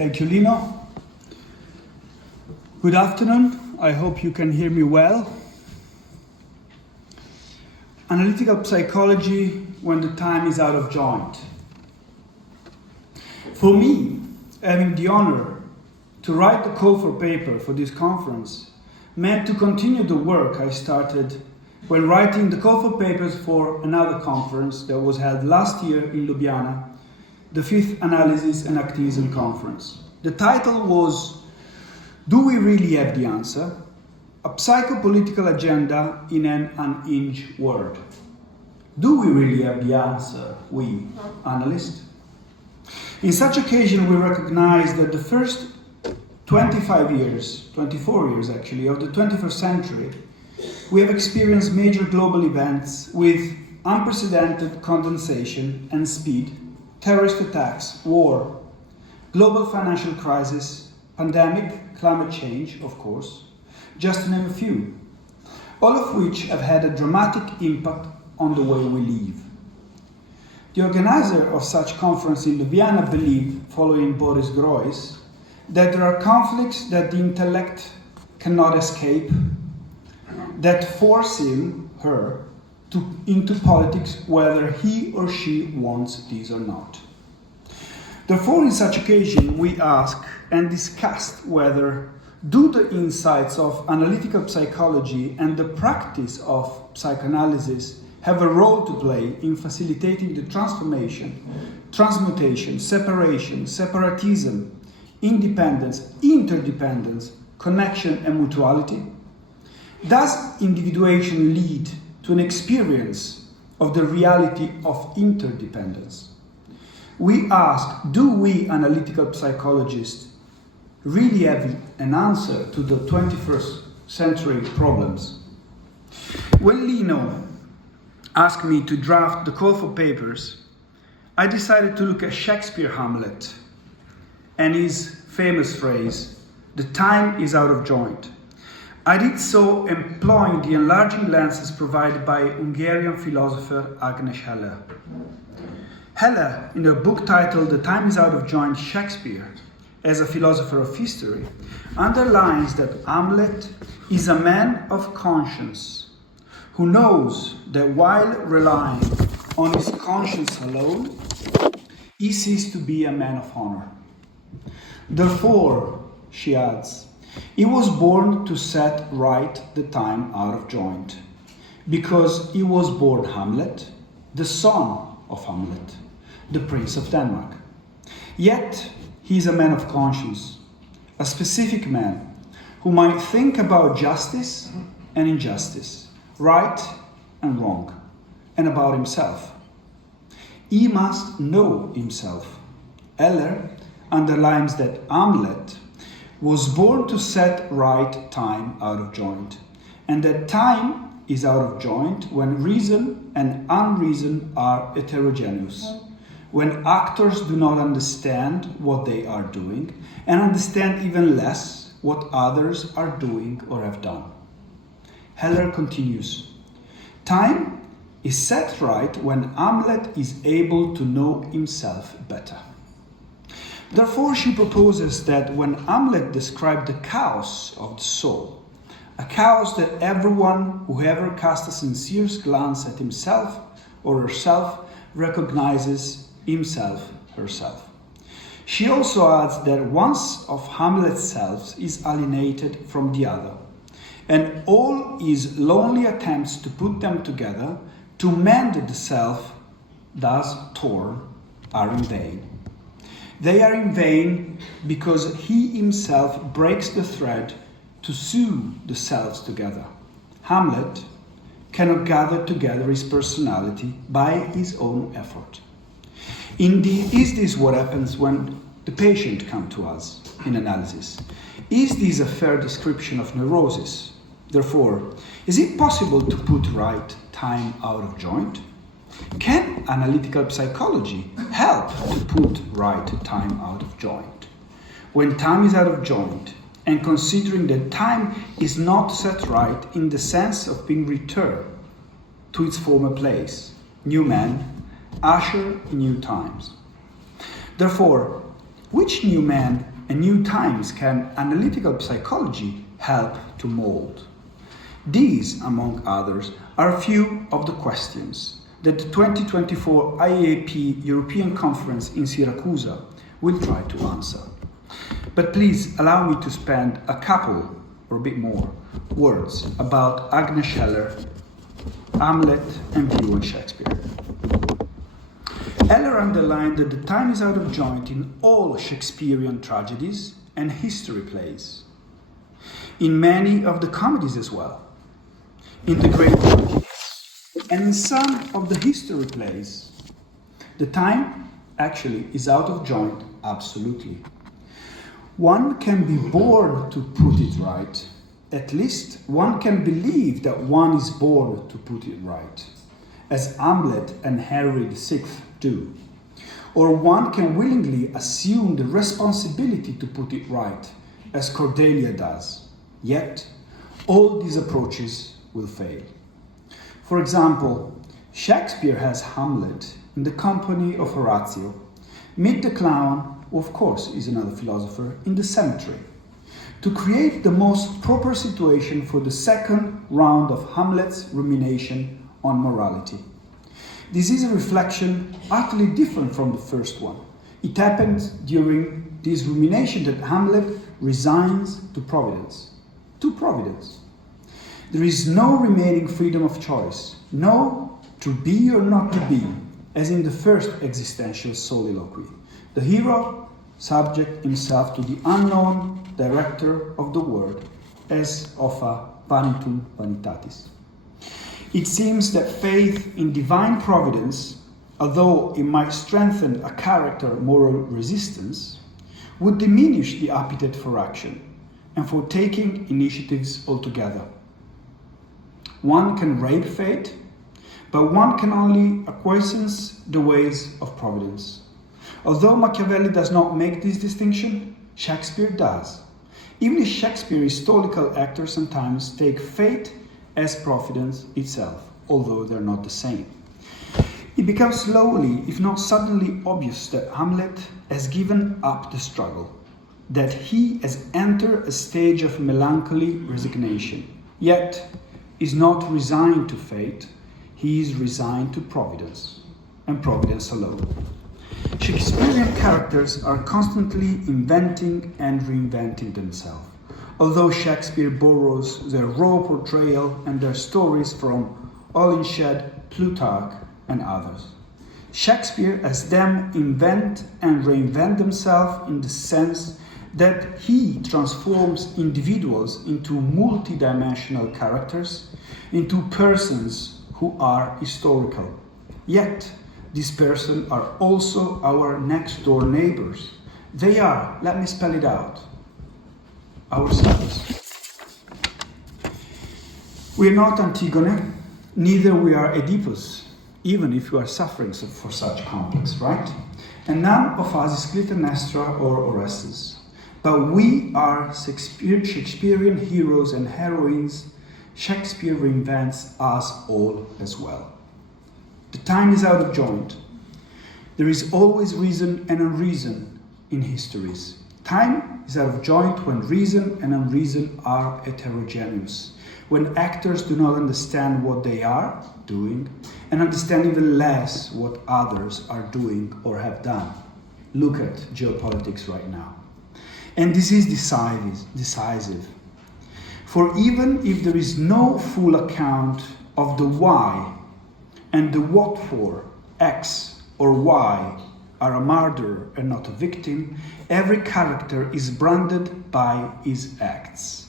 Thank you, Lino. Good afternoon. I hope you can hear me well. Analytical psychology when the time is out of joint. For me, having the honor to write the call for paper for this conference meant to continue the work I started when writing the call for papers for another conference that was held last year in Ljubljana, the 5th Analysis and Activism Conference. The title was, Do We Really Have the Answer? A Psychopolitical Agenda in an Unhinged World. Do we really have the answer, we analysts? In such occasion, we recognize that the first 24 years actually, of the 21st century, we have experienced major global events with unprecedented condensation and speed, terrorist attacks, war, global financial crisis, pandemic, climate change, of course, just to name a few, all of which have had a dramatic impact on the way we live. The organizer of such conference in Ljubljana believed, following Boris Groys, that there are conflicts that the intellect cannot escape, that force him, her, into politics whether he or she wants this or not. Therefore, in such occasion, we ask and discussed whether do the insights of analytical psychology and the practice of psychoanalysis have a role to play in facilitating the transformation, transmutation, separation, separatism, independence, interdependence, connection, and mutuality? Does individuation lead to an experience of the reality of interdependence? We ask, do we analytical psychologists really have an answer to the 21st century problems? When Lino asked me to draft the call for papers, I decided to look at Shakespeare Hamlet and his famous phrase, "The time is out of joint." I did so employing the enlarging lenses provided by Hungarian philosopher Agnes Heller. Heller, in her book titled "The Time is Out of Joint, Shakespeare as a Philosopher of History," underlines that Hamlet is a man of conscience who knows that while relying on his conscience alone, he ceased to be a man of honor. Therefore, she adds, he was born to set right the time out of joint, because he was born Hamlet, the son of Hamlet, the Prince of Denmark. Yet, he is a man of conscience, a specific man who might think about justice and injustice, right and wrong, and about himself. He must know himself. Heller underlines that Hamlet was born to set right time out of joint, and that time is out of joint when reason and unreason are heterogeneous, when actors do not understand what they are doing, and understand even less what others are doing or have done. Heller continues, time is set right when Hamlet is able to know himself better. Therefore, she proposes that when Hamlet described the chaos of the soul, a chaos that everyone who ever casts a sincere glance at himself or herself recognizes himself, herself. She also adds that one of Hamlet's selves is alienated from the other, and all his lonely attempts to put them together, to mend the self thus torn, are in vain. They are in vain because he himself breaks the thread to sew the selves together. Hamlet cannot gather together his personality by his own effort. Indeed, is this what happens when the patient comes to us in analysis? Is this a fair description of neurosis? Therefore, is it possible to put right time out of joint? Can analytical psychology help to put right time out of joint? When time is out of joint, and considering that time is not set right in the sense of being returned to its former place, new man, usher in new times. Therefore, which new man and new times can analytical psychology help to mold? These, among others, are a few of the questions that the 2024 IAAP European Conference in Siracusa will try to answer. But please allow me to spend a couple, or a bit more, words about Agnes Heller, Hamlet, and view on Shakespeare. Heller underlined that the time is out of joint in all Shakespearean tragedies and history plays, in many of the comedies as well, in the great tragedies, and in some of the history plays. The time actually is out of joint, absolutely. One can be bored to put it right. At least one can believe that one is bored to put it right, as Hamlet and Henry VI do. Or one can willingly assume the responsibility to put it right, as Cordelia does. Yet, all these approaches will fail. For example, Shakespeare has Hamlet in the company of Horatio. Meet the clown, who of course is another philosopher, in the cemetery, to create the most proper situation for the second round of Hamlet's rumination on morality. This is a reflection utterly different from the first one. It happens during this rumination that Hamlet resigns to Providence. To Providence. There is no remaining freedom of choice, no to be or not to be, as in the first existential soliloquy. The hero subject himself to the unknown director of the world, as of a vanitum vanitatis. It seems that faith in divine providence, although it might strengthen a character moral resistance, would diminish the appetite for action and for taking initiatives altogether. One can rape fate, but one can only acquiesce the ways of providence. Although Machiavelli does not make this distinction, Shakespeare does. Even if Shakespeare's historical actors sometimes take fate as providence itself, although they're not the same. It becomes slowly, if not suddenly, obvious that Hamlet has given up the struggle, that he has entered a stage of melancholy resignation, yet is not resigned to fate, he is resigned to providence, and providence alone. Shakespearean characters are constantly inventing and reinventing themselves, although Shakespeare borrows their raw portrayal and their stories from Holinshed, Plutarch, and others. Shakespeare has them invent and reinvent themselves in the sense that he transforms individuals into multidimensional characters, into persons who are historical. Yet, these persons are also our next-door neighbors. They are, let me spell it out, ourselves. We are not Antigone, neither we are Oedipus, even if we are suffering for such complex, right? And none of us is Clytemnestra or Orestes. But we are Shakespearean heroes and heroines. Shakespeare reinvents us all as well. The time is out of joint. There is always reason and unreason in histories. Time is out of joint when reason and unreason are heterogeneous, when actors do not understand what they are doing and understand even less what others are doing or have done. Look at geopolitics right now. And this is decisive. For even if there is no full account of the why and the what for, X or Y are a martyr and not a victim, every character is branded by his acts.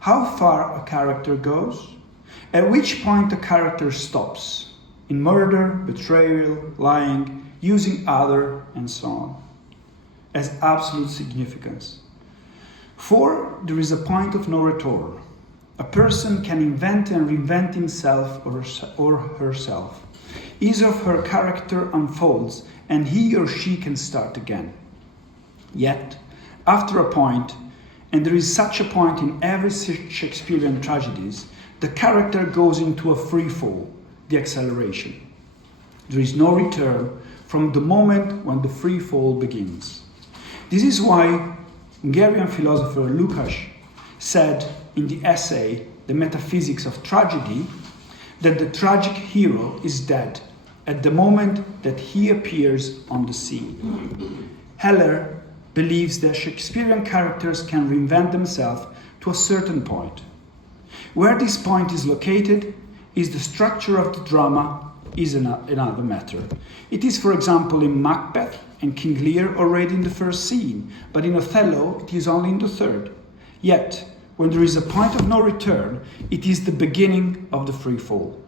How far a character goes? At which point a character stops? In murder, betrayal, lying, using other, and so on, as absolute significance. For there is a point of no return. A person can invent and reinvent himself or herself. His or her character unfolds, and he or she can start again. Yet, after a point, and there is such a point in every Shakespearean tragedies, the character goes into a free fall, the acceleration. There is no return from the moment when the free fall begins. This is why Hungarian philosopher Lukács said in the essay The Metaphysics of Tragedy that the tragic hero is dead at the moment that he appears on the scene. Heller believes that Shakespearean characters can reinvent themselves to a certain point. Where this point is located is the structure of the drama is another matter. It is, for example, in Macbeth and King Lear already in the first scene, but in Othello it is only in the third. Yet, when there is a point of no return, it is the beginning of the free fall.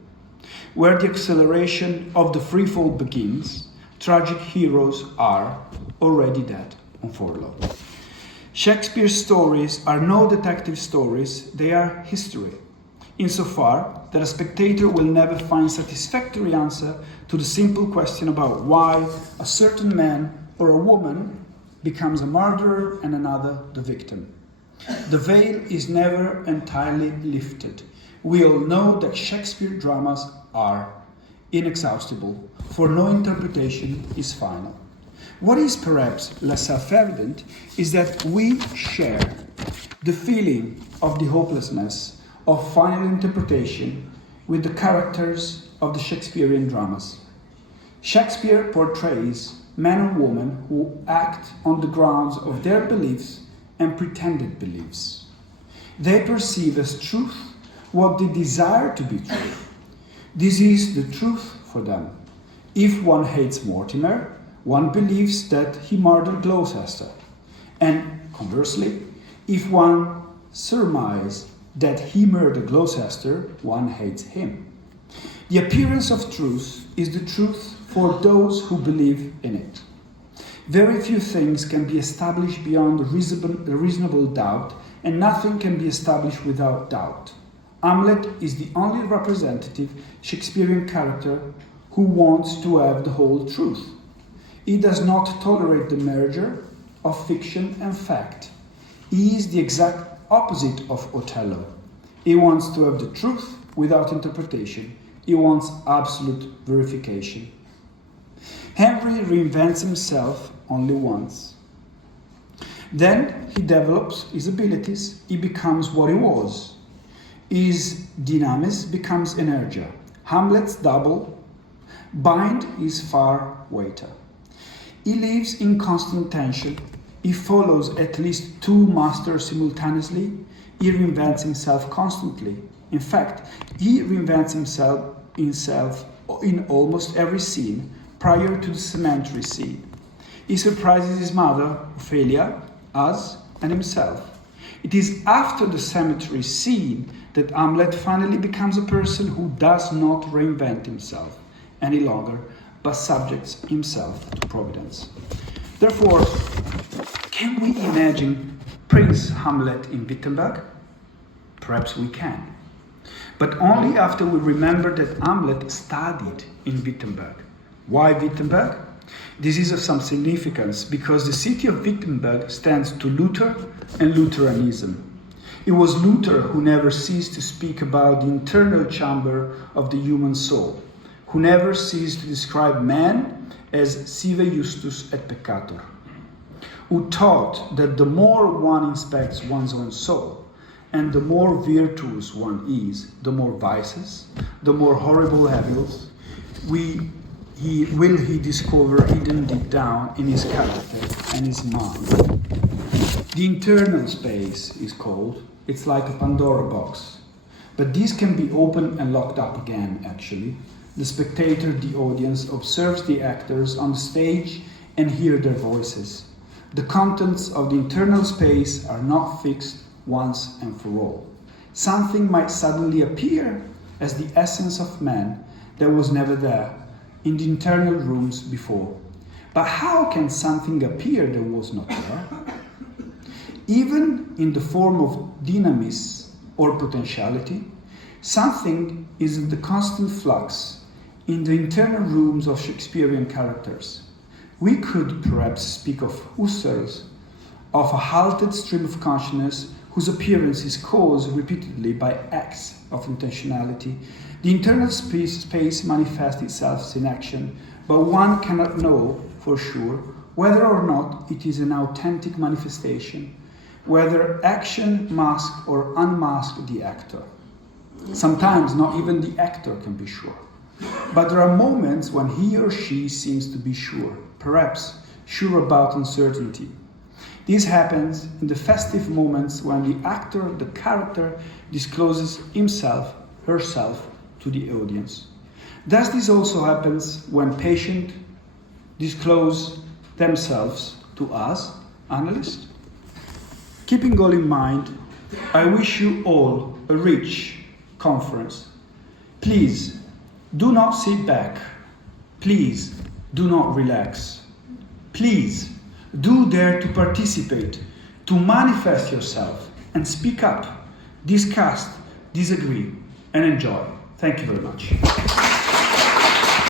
Where the acceleration of the free fall begins, tragic heroes are already dead on furlough. Shakespeare's stories are no detective stories, they are history, insofar that a spectator will never find satisfactory answer to the simple question about why a certain man or a woman becomes a murderer and another the victim. The veil is never entirely lifted. We all know that Shakespeare dramas are inexhaustible, for no interpretation is final. What is perhaps less self-evident is that we share the feeling of the hopelessness of final interpretation with the characters of the Shakespearean dramas. Shakespeare portrays men and women who act on the grounds of their beliefs and pretended beliefs. They perceive as truth what they desire to be true. This is the truth for them. If one hates Mortimer, one believes that he murdered Gloucester. And conversely, if one surmises that he murdered Gloucester, one hates him. The appearance of truth is the truth for those who believe in it. Very few things can be established beyond a reasonable doubt, and nothing can be established without doubt. Hamlet is the only representative Shakespearean character who wants to have the whole truth. He does not tolerate the merger of fiction and fact. He is the exact opposite of Othello. He wants to have the truth without interpretation. He wants absolute verification. Henry reinvents himself only once. Then he develops his abilities. He becomes what he was. His dynamis becomes energia. Hamlet's double bind is far waiter. He lives in constant tension. He follows at least two masters simultaneously. He reinvents himself constantly. In fact, he reinvents himself in almost every scene prior to the cemetery scene. He surprises his mother, Ophelia, us, and himself. It is after the cemetery scene that Hamlet finally becomes a person who does not reinvent himself any longer, but subjects himself to Providence. Therefore, can we imagine Prince Hamlet in Wittenberg? Perhaps we can. But only after we remember that Hamlet studied in Wittenberg. Why Wittenberg? This is of some significance because the city of Wittenberg stands to Luther and Lutheranism. It was Luther who never ceased to speak about the internal chamber of the human soul, who never ceased to describe man as sive justus et peccator, who taught that the more one inspects one's own soul, and the more virtuous one is, the more vices, the more horrible habits, he discover hidden deep down in his character and his mind. The internal space is called. It's like a Pandora box. But this can be opened and locked up again, actually. The spectator, the audience, observes the actors on the stage and hear their voices. The contents of the internal space are not fixed once and for all. Something might suddenly appear as the essence of man that was never there in the internal rooms before. But how can something appear that was not there? Even in the form of dynamis or potentiality, something is in the constant flux in the internal rooms of Shakespearean characters. We could perhaps speak of Husserl's, of a halted stream of consciousness whose appearance is caused repeatedly by acts of intentionality. The internal space manifests itself in action, but one cannot know for sure whether or not it is an authentic manifestation, whether action masks or unmasks the actor. Sometimes not even the actor can be sure. But there are moments when he or she seems to be sure, perhaps sure about uncertainty. This happens in the festive moments when the actor, the character, discloses himself, herself to the audience. Thus this also happens when patients disclose themselves to us, analysts. Keeping all in mind, I wish you all a rich conference. Please do not sit back. Please do not relax. Please do dare to participate, to manifest yourself and speak up, discuss, disagree, and enjoy. Thank you very much.